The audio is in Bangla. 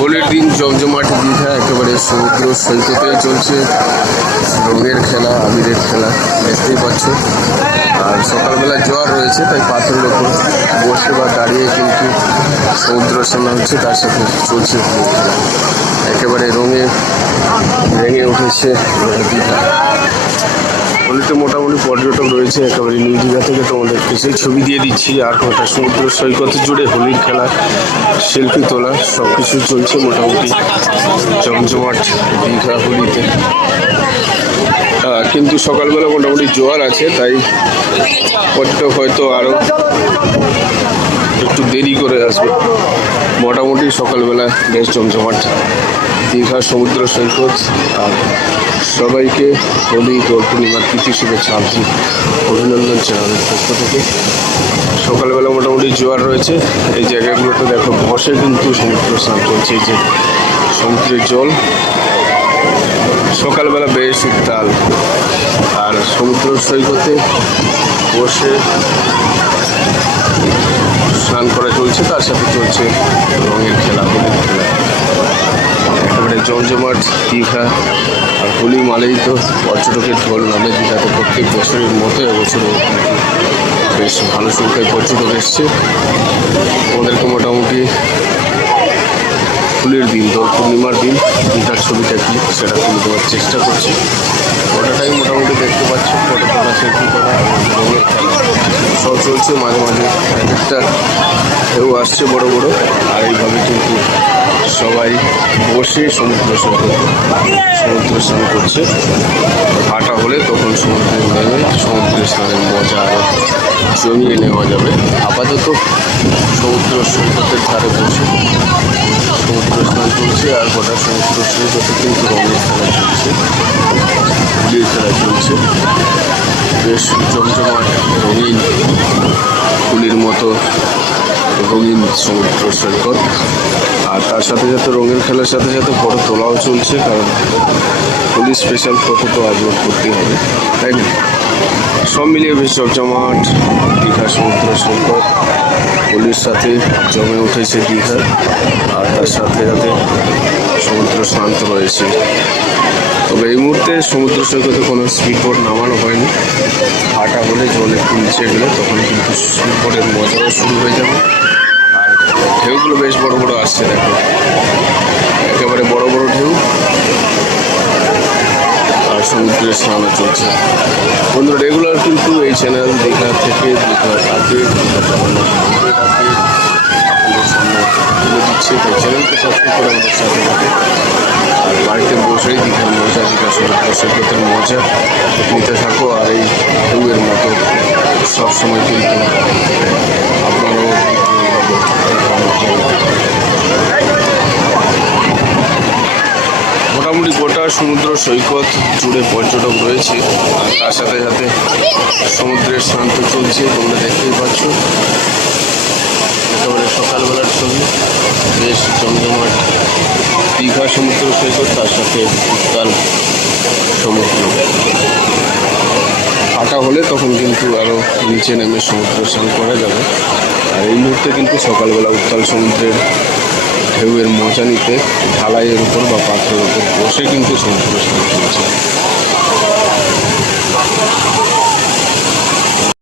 হোলির দিন জমজমাট দীঘা, একেবারে সমুদ্র সৈকতে চলছে রঙের খেলা, আবিরের খেলা, দেখতেই পাচ্ছ। আর সকালবেলা জোয়ার রয়েছে, তাই পাথরের ওপর বসে বা দাঁড়িয়ে কিন্তু সমুদ্র স্নান হচ্ছে, তার সাথে চলছে হোলির খেলা। একেবারে রঙে ভেঙে উঠেছে দীঘা। হোলিতে মোটামুটি পর্যটক রয়েছে, একেবারে নিউ দীঘা থেকে তোমাদেরকে সেই ছবি দিয়ে দিচ্ছি। আর গোটা সমুদ্র সৈকত জুড়ে হোলির খেলা, সেলফি তোলা, সব কিছু চলছে মোটামুটি জমজমাট দীঘা হোলিতে। কিন্তু সকালবেলা মোটামুটি জোয়ার আছে, তাই পর্যটক হয়তো আরও একটু দেরি করে আসবে। মোটামুটি সকালবেলা বেশ জমজমাট দীঘা সমুদ্র সৈকত। আর সবাইকে হোলি দোল পূর্ণিমার প্রীতি শুভেচ্ছা আনছি, অভিনন্দন চ্যানেলের পক্ষ থেকে। সকালবেলা মোটামুটি জোয়ার রয়েছে, এই জায়গাগুলোতে দেখো বসে কিন্তু সমুদ্র স্নান চলছে। এই যে সমুদ্রের জল সকালবেলা বেশ উত্তাল, আর সমুদ্র সৈকতে বসে স্নান করা চলছে, তার সাথে চলছে রঙের খেলা, হোলির খেলা। একেবারে জমজমাট দীঘা। আর হোলি মানেই তো পর্যটকের ঢোল নামে দীঘাতে প্রত্যেক বছরের মতো এবছরও বেশ ভালো সংখ্যায় পর্যটক এসছে। ওদেরকে মোটামুটি হোলির দিন, দোল পূর্ণিমার দিন দীঘার ছবিটা কি সেটা তুলে দেওয়ার চেষ্টা করছি। ওটাটাই মোটামুটি দেখতে পাচ্ছি, ফটো তোলা, সেলফি করা, রঙের খেলা সব চলছে। মাঝে মাঝে একটা ঢেউ আসছে বড় বড়, আর এইভাবে কিন্তু সবাই বসে সমুদ্র স্নান করছে। ভাটা হলে তখন সমুদ্রে নেমে সমুদ্রে স্নানের মজা আরও জমিয়ে নেওয়া যাবে। আপাতত সমুদ্র সৈকতের ধারে বসে সমুদ্র স্নান চলছে, আর গোটা সমুদ্র সৈকতে কিন্তু রঙের খেলা চলছে, হোলির খেলা চলছে। বেশ জমজমাট রঙিন হোলির মতো রঙিন সমুদ্র সৈকত। আর তার সাথে সাথে রঙের খেলার সাথে সাথে ফটো তোলাও চলছে, কারণ হোলি স্পেশাল ফটো তো আপলোড করতেই হবে, তাই না? সব মিলিয়ে বেশ জমজমাট দীঘা সমুদ্র সৈকত। হোলির সাথে জমে উঠেছে দীঘা, আর তার সাথে সাথে সমুদ্র স্নান তো রয়েছে। তবে এই মুহূর্তে সমুদ্র সৈকতে কোনো স্পিডবোট নামানো হয়নি। ভাটা হলে জল একটু নিচে গেলে তখন কিন্তু স্পিডবোটের মজাও শুরু হয়ে যাবে। আর ঢেউগুলো বেশ বড় বড় আসছে, দেখো একেবারে বড় বড় ঢেউ, আর সমুদ্রের স্নানও চলছে। বন্ধুরা, রেগুলার কিন্তু এই চ্যানেল দীঘা থেকে দীঘার আগে দীঘা জগন্নাথ মন্দিরের আগে আপনাদের সামনে তুলে দিচ্ছে, তাই চ্যানেলকে সাবস্ক্রাইব করে আমাদের সাথে থাকে। আর বাড়িতে বসেই দীঘার মজা, দীঘা সমুদ্র সৈকতের মজা নিতে থাকো। আর এই ঢেউয়ের মতো সবসময় কিন্তু আপনারাও মোটামুটি গোটা সমুদ্র সৈকত জুড়ে পর্যটক রয়েছে, আর তার সাথে সাথে সমুদ্রের স্নান তো চলছে, তোমরা দেখতেই পাচ্ছ। একেবারে সকালবেলার ছবি, বেশ জমজমাট দীঘা সমুদ্র সৈকত, তার সাথে উত্তাল সমুদ্র। ফাঁকা হলে তখন কিন্তু আরও নিচে নেমে সমুদ্র স্নান করা যাবে। আর এই মুহূর্তে কিন্তু সকালবেলা উত্তাল সমুদ্রের ঢেউয়ের মজা নিতে ঢালাইয়ের উপর বা পাথরের উপর বসে কিন্তু সমুদ্র স্নান চলছে।